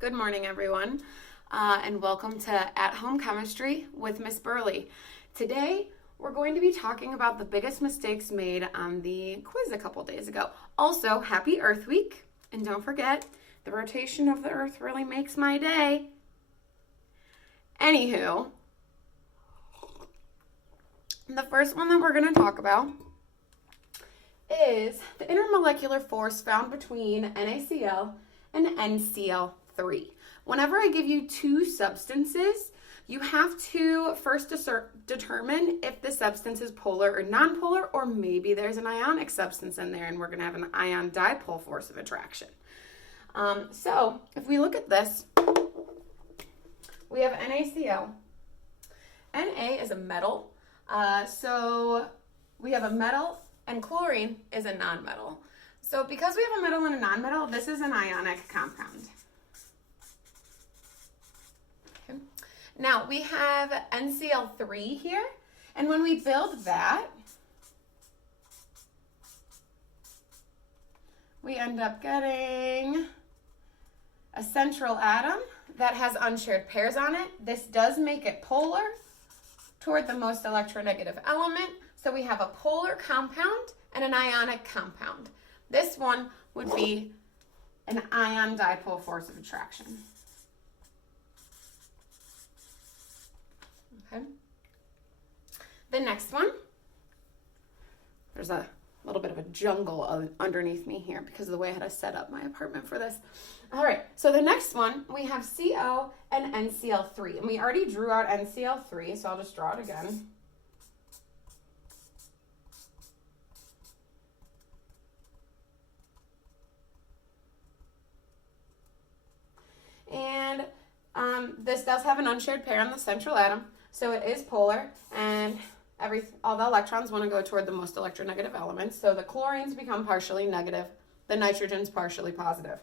Good morning, everyone, and welcome to At Home Chemistry with Miss Burley. Today, we're going to be talking about the biggest mistakes made on the quiz a couple days ago. Also, happy Earth Week, and don't forget, the rotation of the Earth really makes my day. Anywho, the first one that we're going to talk about is the intermolecular force found between NaCl and NCl3. Whenever I give you two substances, you have to first determine if the substance is polar or nonpolar, or maybe there's an ionic substance in there and we're going to have an ion-dipole force of attraction. So if we look at this, we have NaCl. Na is a metal, so we have a metal, and chlorine is a nonmetal. So because we have a metal and a nonmetal, this is an ionic compound. Okay. Now we have NCl3 here, and when we build that, we end up getting a central atom that has unshared pairs on it. This does make it polar toward the most electronegative element. So we have a polar compound and an ionic compound. This one would be an ion-dipole force of attraction. Okay. The next one, there's a little bit of a jungle underneath me here because of the way I had to set up my apartment for this. All right, so the next one, we have CO and NCl3. And we already drew out NCl3, so I'll just draw it again. And this does have an unshared pair on the central atom, so it is polar, and all the electrons want to go toward the most electronegative elements. So the chlorines become partially negative, the nitrogen's partially positive.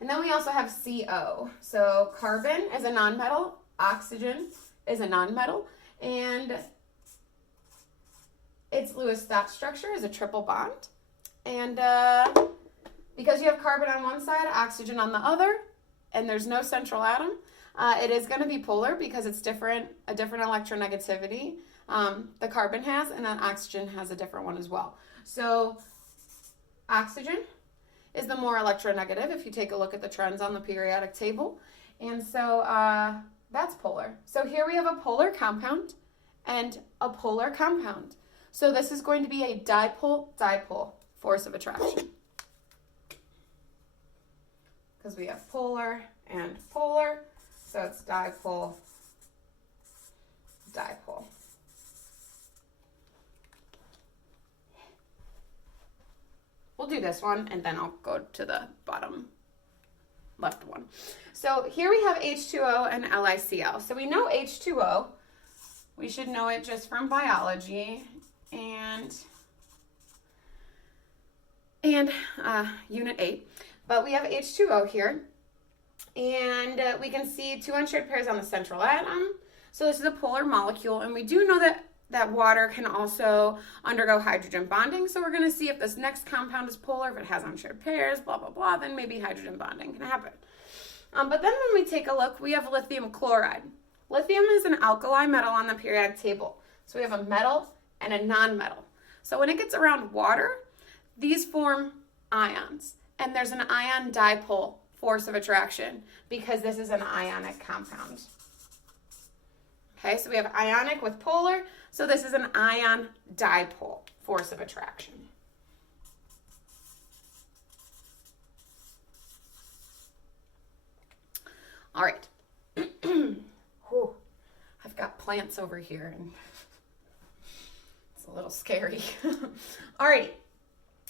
And then we also have CO. So carbon is a nonmetal, oxygen is a nonmetal, and its Lewis-Dot structure is a triple bond. And because you have carbon on one side, oxygen on the other, and there's no central atom, it is going to be polar because it's a different electronegativity the carbon has, and then oxygen has a different one as well. So oxygen is the more electronegative if you take a look at the trends on the periodic table. And so that's polar. So here we have a polar compound and a polar compound. So this is going to be a dipole-dipole force of attraction. Because we have polar and polar, so it's dipole-dipole. We'll do this one, and then I'll go to the bottom left one. So here we have H2O and LiCl. So we know H2O. We should know it just from biology and Unit 8. But we have H2O here, and we can see two unshared pairs on the central atom. So this is a polar molecule, and we do know that water can also undergo hydrogen bonding. So we're going to see if this next compound is polar, if it has unshared pairs, blah, blah, blah, then maybe hydrogen bonding can happen. But then when we take a look, we have lithium chloride. Lithium is an alkali metal on the periodic table. So we have a metal and a nonmetal. So when it gets around water, these form ions. And there's an ion-dipole force of attraction because this is an ionic compound. Okay, so we have ionic with polar, so this is an ion-dipole force of attraction. All right. Whew. I've got plants over here, and it's a little scary. All right,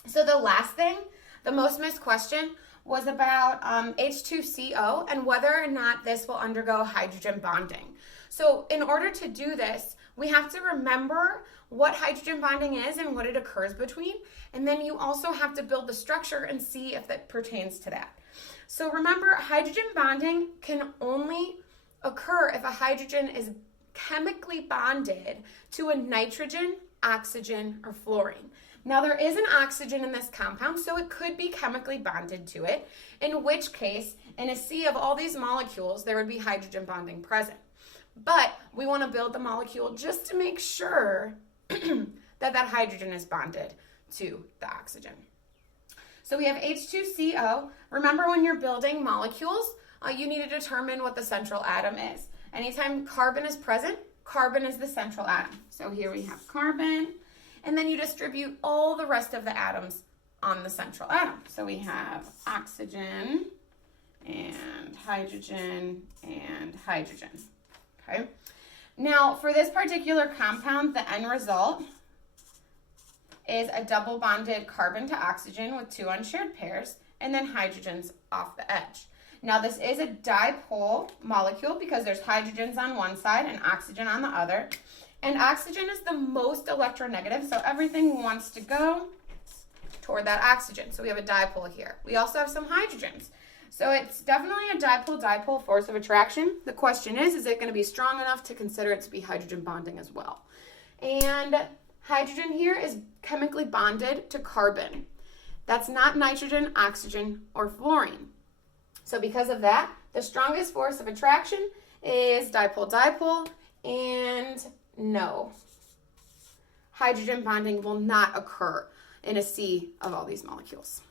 so the last thing, the most missed question was about H2CO and whether or not this will undergo hydrogen bonding. So in order to do this, we have to remember what hydrogen bonding is and what it occurs between, and then you also have to build the structure and see if that pertains to that. So remember, hydrogen bonding can only occur if a hydrogen is chemically bonded to a nitrogen, oxygen, or fluorine. Now there is an oxygen in this compound, so it could be chemically bonded to it, in which case, in a sea of all these molecules, there would be hydrogen bonding present. But we want to build the molecule just to make sure that hydrogen is bonded to the oxygen. So we have H2CO. Remember, when you're building molecules, you need to determine what the central atom is. Anytime carbon is present, carbon is the central atom. So here we have carbon, and then you distribute all the rest of the atoms on the central atom. So we have oxygen and hydrogen and hydrogen. Okay. Now, for this particular compound, the end result is a double bonded carbon to oxygen with 2 unshared pairs, and then hydrogens off the edge. Now, this is a dipole molecule because there's hydrogens on one side and oxygen on the other. And oxygen is the most electronegative, so everything wants to go toward that oxygen. So we have a dipole here. We also have some hydrogens. So it's definitely a dipole-dipole force of attraction. The question is it going to be strong enough to consider it to be hydrogen bonding as well? And hydrogen here is chemically bonded to carbon. That's not nitrogen, oxygen, or fluorine. So because of that, the strongest force of attraction is dipole-dipole, and no, hydrogen bonding will not occur in a sea of all these molecules.